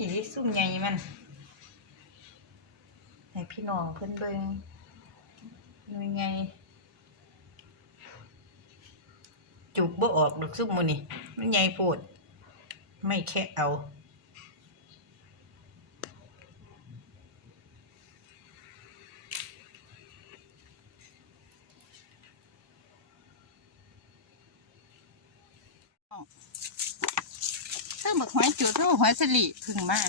อีสุ่มใหญ่มัน ให้พี่น้องเพิ่นเบิ่งหน่วยไงจุกบ่ออกดอกซุ่มมื้อนี่มันใหญ่โพด ไม่แค่เอา เท่าบักหอยจุดเท่าหอยสลิพึ่งมา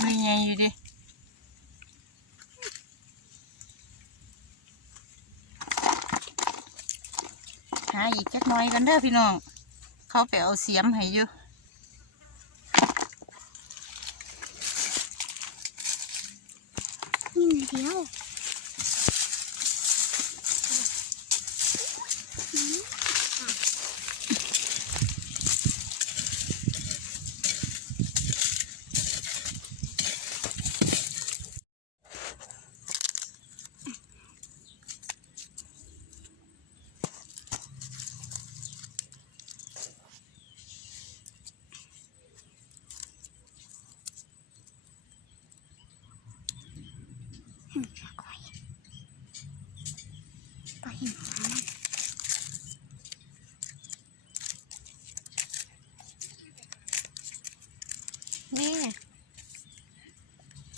ไม่ไงอยู่ดิหาอีกจักน่อยกันเด้อพี่น้อง เขาไปเอาเสียมให้อยู่นี่เดียว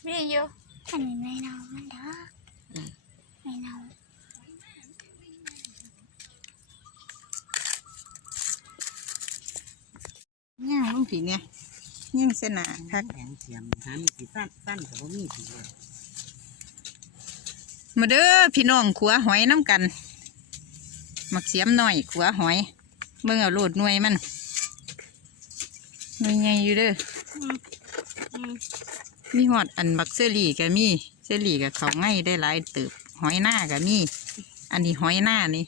มีอยู่อันนี้ไม่เนามันเด้ออไม่เนาย่างลุงผีเนี่ยยิ่งเสนาคักแข็งเสียมหามีสีสั้นสั้นกับว่ามีสีเลยมาเด้อพี่น้องขัวหอยน้ำกันมักเสียมหน่อยขัวหอยเบิ่งเอาโลดหน่วยมันหน่วยใหญ่อยู่เด้ออ มีหอดอันบักเซอรี่ก็มีเซอรี่กับเขาง่ายได้หลายเติบหอยหน้าก็มี อันนี้หอยหน้านี่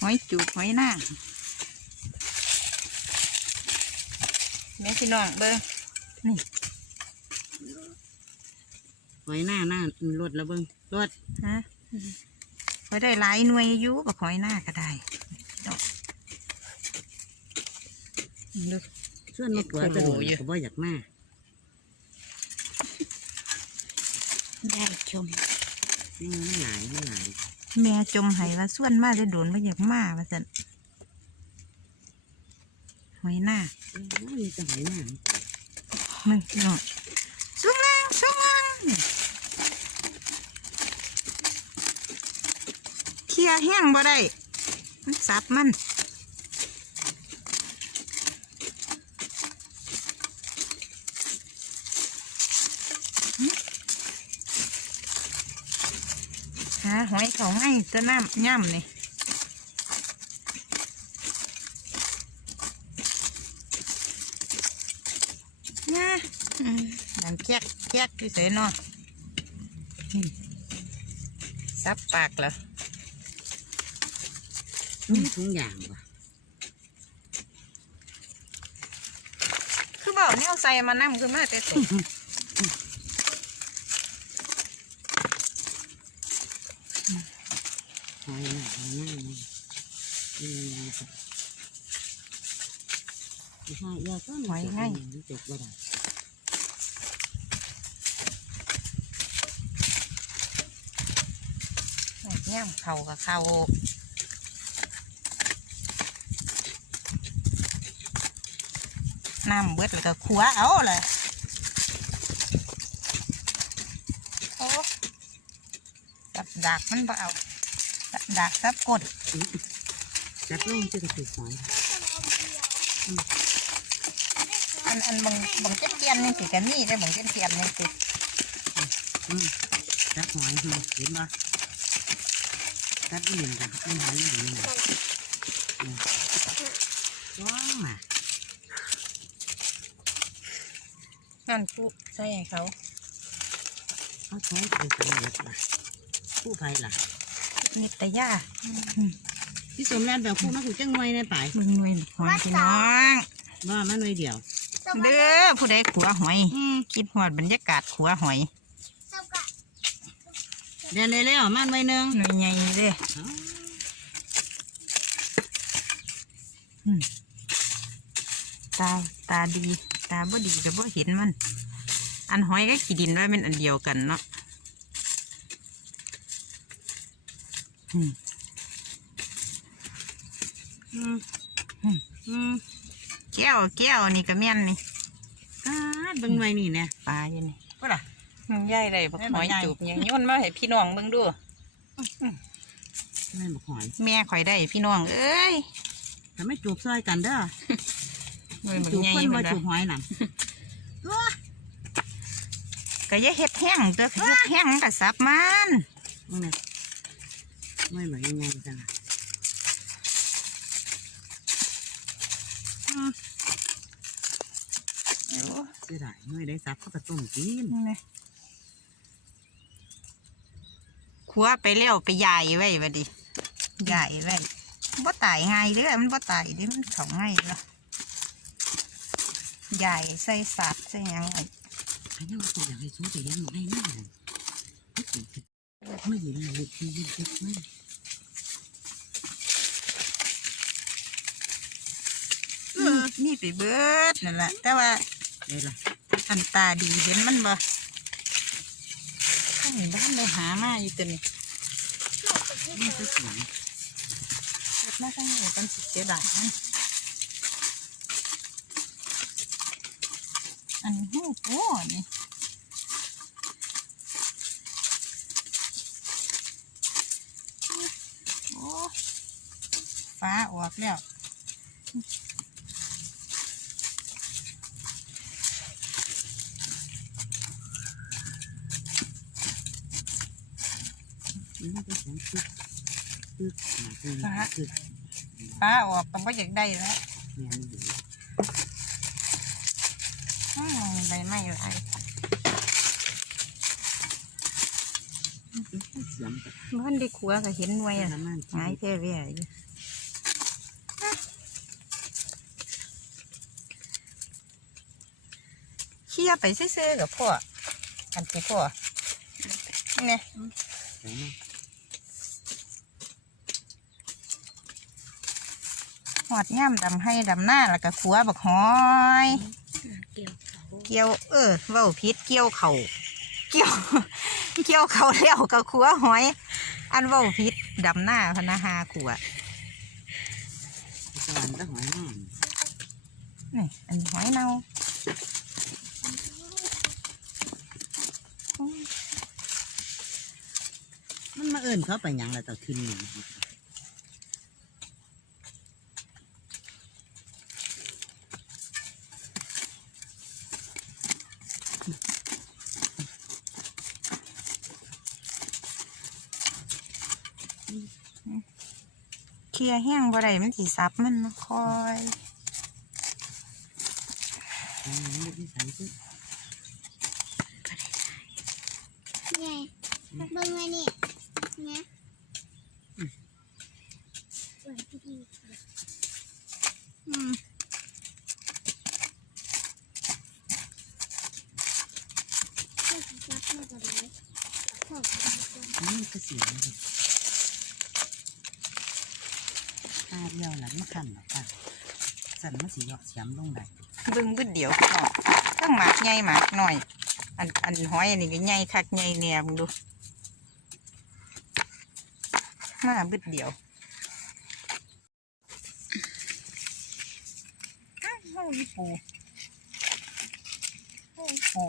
หอยจูบหอยหน้าแม่พี่น้องเบิ่งนี่หอยหน้าหน้ารถแล้วเบิ้งรถฮะหอยได้หลายหน่วยอยู่บักหอยหน้าก็ได้ดอกดู ส่วนมะกรูดจะโดดก็บ่อยากมาได้ชมนี่มันหลายมันหลายแม่จมให้ว่าส่วนมาได้โดนมาอยากมาว่าสันหอยหน้าโอ้ยมีแต่หอยหน้ามึงเนาะสุงลังสุงลังนี่เคลียร์แห้งบ่ได้มันสับมัน หาหอยเขาง่ายตัวน้ำย่ำนี่นะอืมน้ำแจ๊กแจ๊กที่ใส่เนาะอืมซับปากเหรอมีทุกอย่างว่ะคือบอกเนี่ยใส่มาน้ำคือมาแต่ตัว หอยหน้าหอยหน้ามันนี่ ครับใช่ยาต้นจบบ่ได้ย่ำเขากับเขาน้ำเบิดแล้วก็ขัวเอาเลยโอ้สับดากมันบ่เอาสับดากสับกด จับลงจะกระตุกหอยอันอันบางบางเจ็ดเทียนนี่สิกันนี่ได้บางเจ็ดเทียนนี่สิอืมจับหอยเห็นบ่จับอีหนึ่งกันเป็นหอยอีหนึ่งว้าวมานั่นผู้ใส่ให้เขาเขาใช้เป็นสำเร็จล่ะผู้ภัยล่ะนิตยา ที่สมแล้วแบบผู้นักขู่จังไว้ในป่ายมึงหน่วยหอยพี่น้องว่ามันไว้เดียว เด้อผู้ใดขัวหอยคิดหอดบรรยากาศขัวหอยเดินเลยแล้วมันไว้หนึ่งหน่วยใหญ่เลยอ๋ออืมตาตาดี ตาบ่ดีก็บ่เห็นมัน อันหอยก็ขี้ดินว่าเป็นอันเดียวกันเนาะอืม อืมอืมอืมแก้วแก้วนี่ก็แม่นนี่กาดเบิ่งไว้นี่เนี่ยปลาอยู่นี่ก็ล่ะมันใหญ่เลยบักแม่หบัอกยใหญ่จูบยังโยนมาให้พี่น้องเบิ่งดูแม่บอกหอยแม่ข่อยได้พี่น้องเอ้ยแต่ไม่จูบซอยกันเด้อหน่วยบักจูบใหญ่คนเพิ่มานจูบว่าหอยน่ะตัวก็อย่าเฮ็ดแห้งตัวเฮ็ดแห้งมันก็สับมันมึงเนี่ยไม่เหมือนยังไงจังอะอืม โอ้ เสียดายไม่ได้ซับเข้ากระต้มกินนี่นะขัวไปแล้วไปใหญ่ไว้บัดดิใหญ่ไว้บ่ตายง่ายเด้อมันบ่ตายเด้อมันเขาง่ายแล้วใหญ่ใส่สับใส่หยังไว้ใครเนี่ยมาตัวอยากให้สู้แต่ยังไม่ได้แน่เลยไม่เห็นเลยที่ยิ่งเล็กมากนี่ไปเบิดนั่นแหละแต่ว่า เลยล่ะอันตาดีเห็นมันบ่ข้างบ้านได้หามาอยู่ตัวนี้นี่ก็เสียงเกิดมาข้งนี้กันสิเสียดายมันอันหูโอ้นี่โอ้ฟ้าออกแล้ว นี่ก็เสียงตึกตึกหนาตึกตึกฟ้าออกก็บ่อยากได้แล้วเนี่ยนี่อยู่อืมใบไม้หลายเสียงแบบบ้านได้ขัวก็เห็นหน่วยอะน้ำมันหายแท้แว่อยู่เขี่ยไปซื่อๆกับพ่ออันที่พ่อนี่ เสียงมัน หอดย่ำดำให้ดำหน้าแล้วก็ขัวบักหอยเกี่ยวเขาเกี่ยว เออเว้าพิษเกี่ยวเขาเกี่ยว เกี่ยวเขาแล้วก็ขัวหอย อันเว้าพิษดำหน้าพะนาหาขัวตอนก็หอยนอนนี่อันนี้หอยเน่ามันมาเอิญเขาไปหยังแล้วต่อขึ้นหนึ่ง เคลียแห้งบ่ได้มันสิซับมันคอยมันไม่ได้ใส่ชุดไงเบิ่งไว้นี่เนี่ยสวยที่ดี อืม เพื่อที่จะเพื่อจะได้ขอบคุณ นี่ก็เสียงเลยตาเดียวหลังมาขันหรอกค่ะ สั่นมาสีเหยาะเสียมลงได้เบิ่งบึดเดียวพี่น้องตั้งหมากใหญ่หมากน้อย อันอันหอยอันนี้ก็ใหญ่คักใหญ่แหนมงดูมาบึดเดียวอ้าวเฮาอีปูเฮาอีปู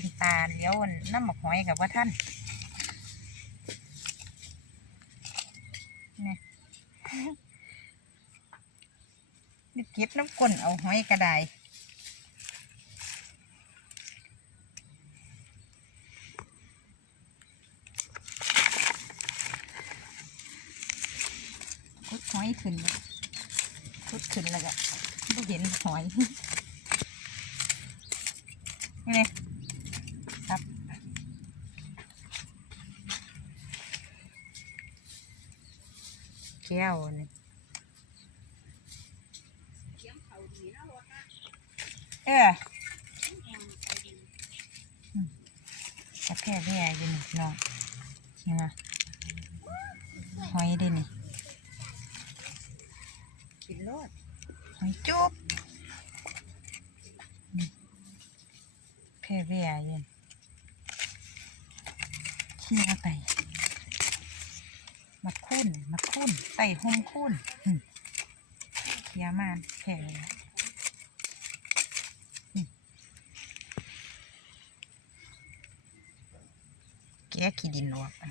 ขึ้นตาเดี๋ยวน้ำหมกหอยกับว่าท่านนี่นี่เก็บน้ำก้นเอาหอยกระไดคุดหอยขึ้นเลยคุดขึ้นแล้วก็ไม่เห็นหอย นี่ครับ แก้วนี่เอออืมกระแพร่แย่อยินพี่น้องนี่นะหอยด้นี่กินรอดหอยจุบแพร่แย่อยินขี้เอาไป มาคุ้นมาคุ้นใส่หมคุ้นเขียมานแพร่แกะขี้ดินออกอะ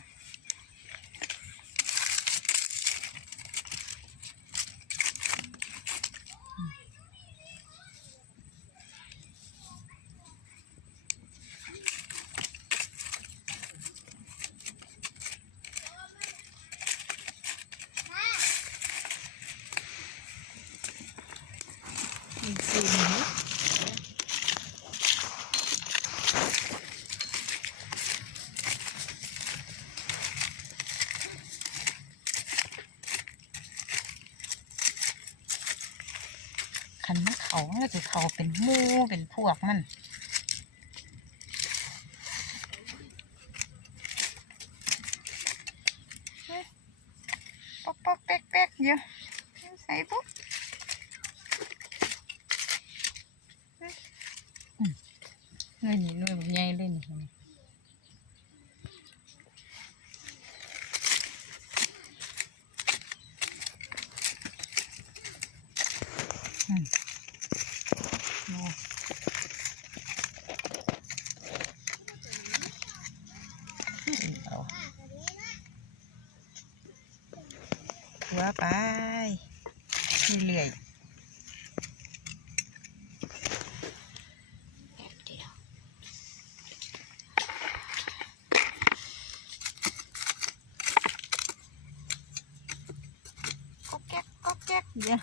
อีกสี่หนูคันมันเขามัน ก็จะเขาเป็นมูเป็นพวกมันป๊อกป๊อกเป๊กเป๊กเดี๋ยวใส่ปุ๊บหน่วยนี้หน่วยมันใหญ่เลยนี่ค่ะอืมโอ้เอาหัวไปเรื่อยๆเดียว ก็แก๊กก็แก๊กเดี๋ยว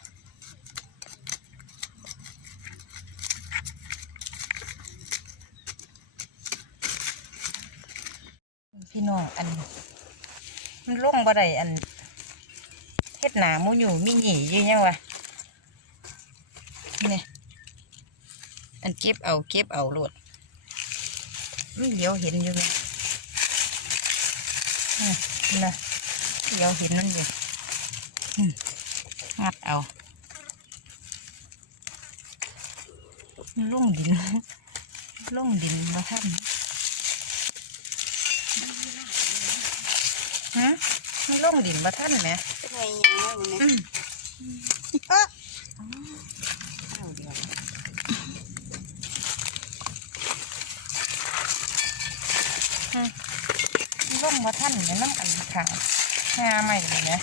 พี่น้องอัน มันลง บ่ได้อันเฮ็ดหนามูอยู่มีหนีอยู่ยังวะนี่อันเก็บเอาเก็บเอาโลดอุ้ยเดี๋ยวเห็นอยู่นะอะนะเดี๋ยวเห็นนั่นอยู่งัดเอาลุ่งดินลุ่งดินมาท่านฮะมันลุ่ งดินมาท่านไหมเป็นไงยังไงมึงเนี่ยอืมข้าวเดียวมันลุ่งมาท่านเนี่ยน้ำอันขางหาใหม่เลยนะ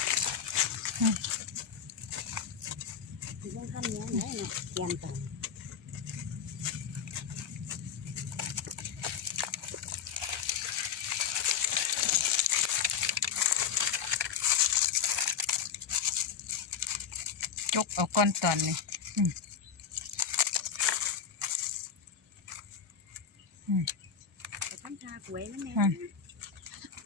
คือต้องทำเนี้ยไหนเนี่ยเตรียมต่อ เอาก้อนตอนนี่ไปทำชาหวยมันเนี่ย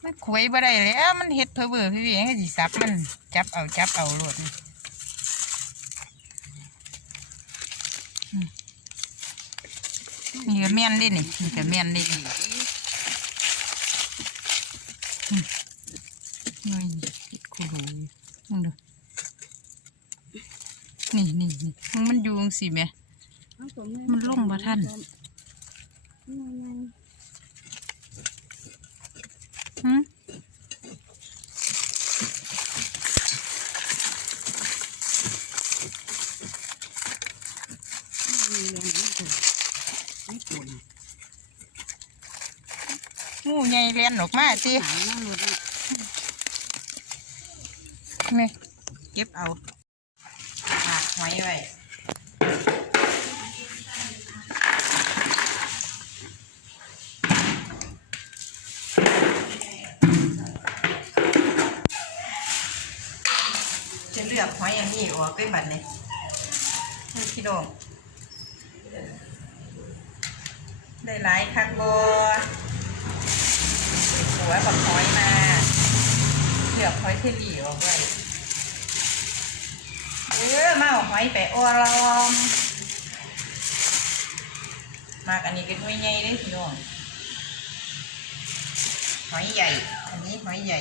มันคุยบ่ได้แล้วมันเฮ็ดเพอเบื่อพี่เองให้สิซับมันจับเอาจับเอาโลดนี่อืมนี่ก็แม่นเด้นี่นี่ก็แม่นเด้นี่ หน่อยติดคูรูมึงดู นี่นี่นี่มันอยู่จังสิแหม่ มันลงบ่ทัน หืมมีแรงไม่ถูกไม่ปวดงูใหญ่เลียนออกมาสิหางนั่งรถเนี่ยนี่เก็บเอา อยไว้จะเลือกหอยอย่างนี้ออกเป็นบัดนี้นี่พี่น้องได้หลายคักบหัวบักหอยมาเลือกหอยเทลลี่ออกไว้ เออมาหอยไปออมมากอันนี้เป็นหอยใหญ่เด้อพี่น้องหอยใหญ่ อันนี้หอยใหญ่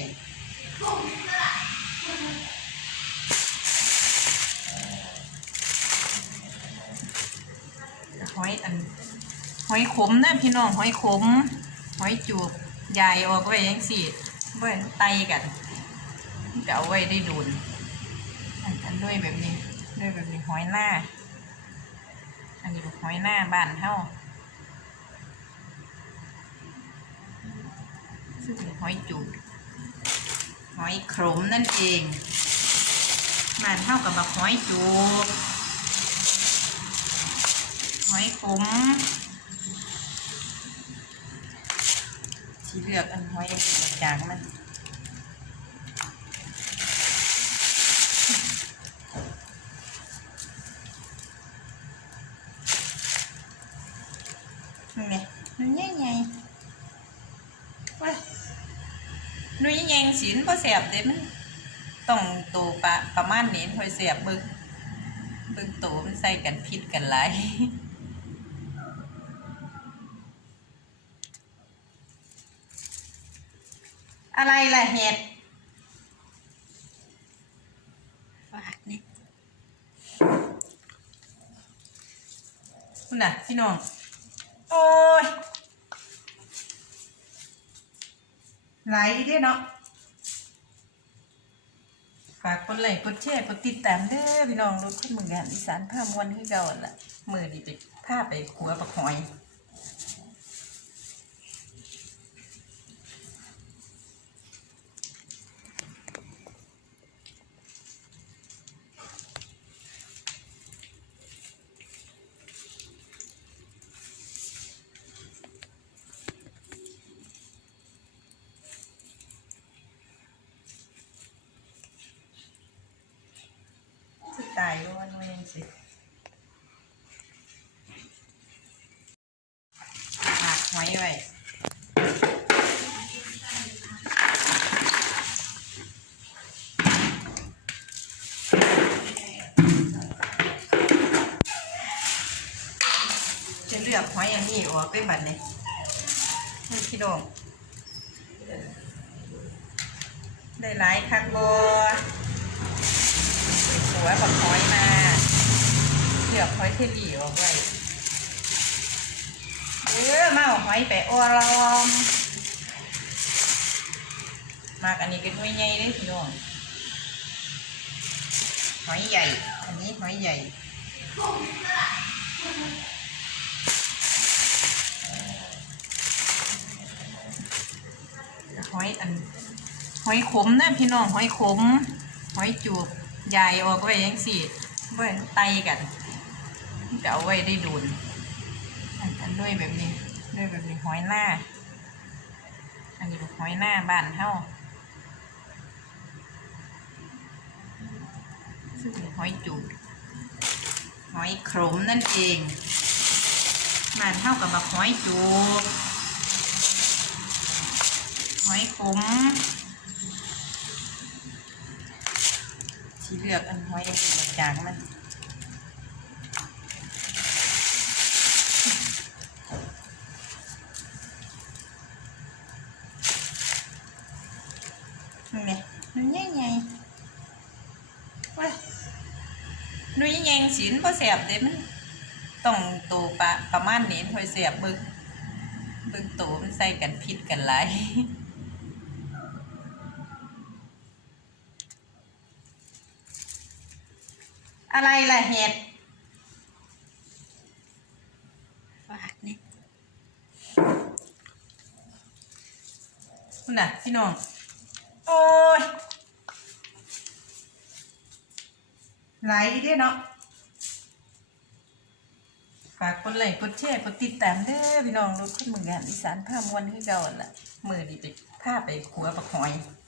หอยอันหอยขมนะพี่น้องหอยขมหอยจูบใหญ่ออกไว้ยังสี่ไว้ไตกันก็เอาไว้ได้ดูน ด้วยแบบนี้ด้วยแบบนี้หอยหน้า อันนี้หอยหน้าบานเฮาซึ่งหอยจูบหอยขมนั่นเองบานเฮากับบักหอยจูบหอยขมที่เลือกอันหอยจางมันนี่ไงนุ่ยใหญ่ใหญ่ว้านุ่ยให ญ่สินพอแสบเด้มันต้องโตปะประมาณนี้ค่อยแสบเบึงเบึงโตมันใส่กันพิษกันหลายอะไรล่ะเห็ดฝากนี่คุณน่ะพี่น้อง โอ้ยไหลด้เนาะ ฝากกดไลค์กดแชร์กดติดตามเด้อพี่น้องรถขึ้นมืองานอีสานผ้ามวนให้เราหั่นล่ะมือดีไปผ้าไปขัวปักหอย ตายก็วันเวงสิหักหอยไว้จะเลือกหอยอันนี้ออกไปบัดนี้ให้พี่ดองได้หลายคักบ อหัวกับหอยมาเลือกหอยเทลีออกไว้เออมาเอาหอยไปออลอมมากอันนี้เป็นหอยใหญ่เลยพี่น้องหอยใหญ่ อันนี้หอยใหญ่หอยอันหอยขมนะพี่น้องหอยขมหอยจูบ ใหญ่ออกไว้ยังสี่ไว้ไตกันก็เอาไว้ได้ดูนอันด้วยแบบนี้ด้วยแบบนี้หอยหน้า อันนี้หอยหน้าบ้านเฮาซึ่งเป็นหอยจูบหอยขมนั่นเองบ้านเฮากับบักหอยจูบหอยขม ที่เลือกอันหอยจางมันนี่ไงนุ่ยใหญ่ใหญ่ว้านุ่ยใหญ่สินพอแสบเด้มันต้องโตปะประมาณนี้ค่อยแสบเบึงบึงโตมันใส่กันพิษกันหลาย อะไรล่ะเห็ดฝากนี่คุณน่ะพี่น้อง โอ้ยไหลเด้เนาะฝากกดไลค์กดแชร์กดติดตามเด้อพี่น้องรถขึ้นเมืองงานอีสานผ้ามวนคือเก่าล่ะมือดีไปผ้าไปขัวปักหอยจะตาย